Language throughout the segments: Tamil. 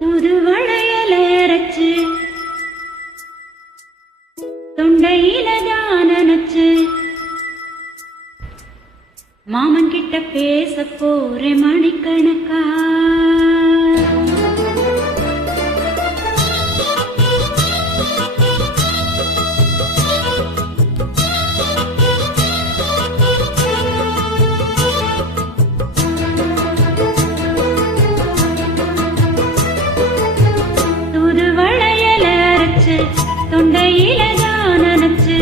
தூது வளையல அரைச்சு தொண்டையில தான் நினைச்சு மாமன் கிட்ட பேச போறே மணிக்கணக்கா. தொண்டையில தான் நினைச்சு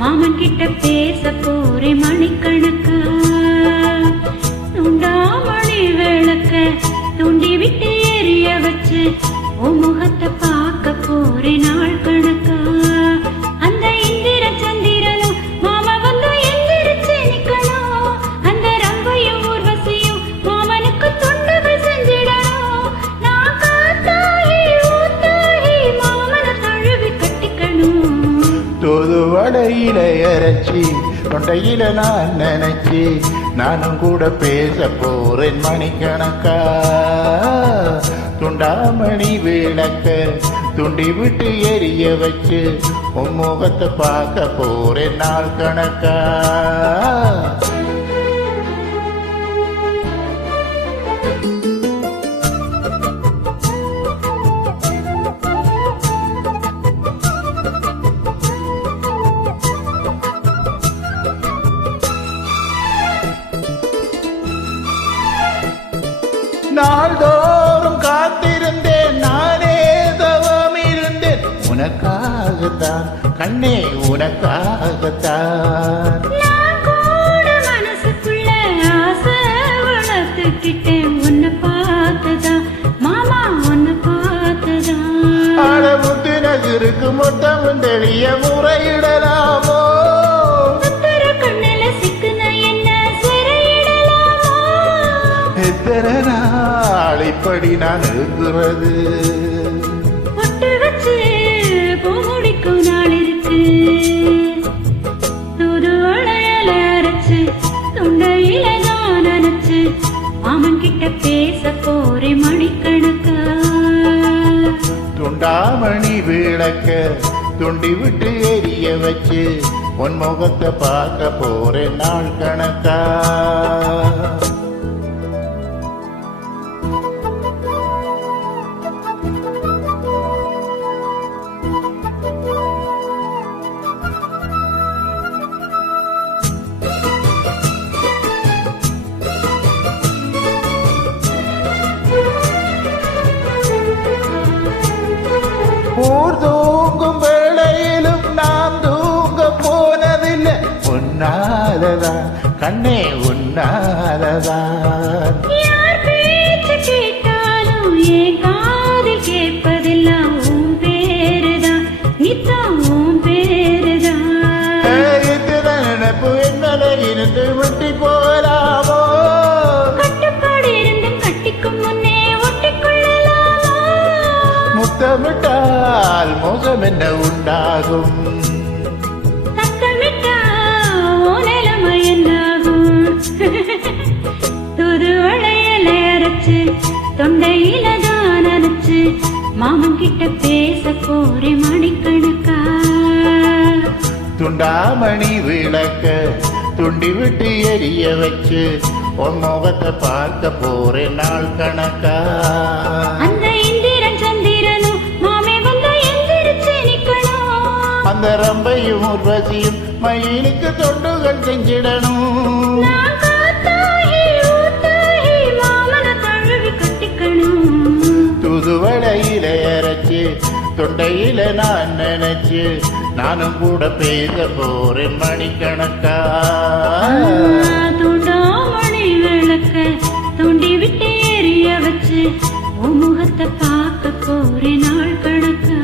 மாமன் கிட்ட பேச போறே மணிக்கணக்கா. துண்டாமணி விளக்க துண்டி விட்டு எரிய வச்சு உன் முகத்தை பார்க்க போறே நாள் கணக்கா. அந்த இந்திர சந்திரனும் மாமா வந்து எந்திரிச்சு நிக்கணும். அந்த ரம்பையும் ஊர்வசியும் மாமனுக்கு தொண்டுகள் செஞ்சிடணும். நான் காத்தாயி ஊத்தாயி மாமனை தழுவி கட்டிக்கணும். தூது வளையில அரைச்சி தொண்டையில நான் நினைச்சி நானும் கூட பேச போறேன் மணிக்கணக்கா. துண்டாமணி விளக்க துண்டி விட்டு எரிய வச்சு உன் முகத்தை பார்க்க போறேன் நாள் கணக்கா. நாள்தோறும் காத்திருந்தேன் நானே தவம் இருந்தேன் உனக்காகத்தான் கண்ணே உனக்காகத்தான். நான் கூட மனசுக்குள்ள ஆசை வளர்த்துக்கிட்டேன் உன்னை பார்த்ததா மாமா உன்னை பார்த்ததா. அளவுக்கு நகருக்கு மொத்தம் தெளிய முறையிடலாமோ. எத்தனை நாள் இப்படி நான் இருக்கிறது. பொட்டு வச்சு பூ முடிக்கும் நாள் இருக்கு. தூது வளையல அரைச்சு தொண்டையில தான் நினைச்சு மாமன் கிட்ட பேச போறே மணிக்கணக்கா. துண்டாமணி விளக்க துண்டி விட்டு எரிய வச்சு உன் முகத்தை பார்க்க போறேன் நாள் கணக்கா. ஊர் தூங்கும் வேளையிலும் நாம் தூங்க போனதில்லை உன்னாலதான் கண்ணே உன்னாலதான். யார் பேச்சு கேட்டாலும் என் காதில் கேட்பதெல்லாம் உன் பேருதான் நித்தம் உன் பேருதான். நினைப்பு என்னல இருந்து விட்டு போகலாமோ. கட்டுப்பாடு இருந்தும் கட்டிக்கும் முன்னே ஒட்டிக்கொள்ளலாமோ. முத்தமிட்டால் மோசம் என்ன உண்டாகும். சத்தமிட்டா உன் நிலைமை என்னாகும். தூது வளையல அரைச்சு தொண்டையில தான் நினைச்சு மாமன் கிட்ட பேச போறே மணிக்கணக்கா. துண்டாமணி விளக்க துண்டி விட்டு எரிய வச்சு உன் முகத்தை பார்க்க போறேன் நாள் கணக்கா. அந்த இந்திரன் சந்திரனும் மாமே வந்து எந்திரிச்சு நிக்கணும். அந்த ரம்பையும் உர்வசியும் மயிலுக்கு தொண்டுகள் செஞ்சிடணும். நான் காத்தாயி ஊத்தாயி மாமனை தழுவி கட்டிக்கணும். தூது வளையில அரைச்சு தொண்டையில நான் நினைச்சு நானும் கூட பேச போறேன் மணிக்கணக்கா. துண்டாமணி விளக்க துண்டி விட்டு எரிய வச்சு உன் முகத்தை பார்க்க போறே நாள் கணக்கா.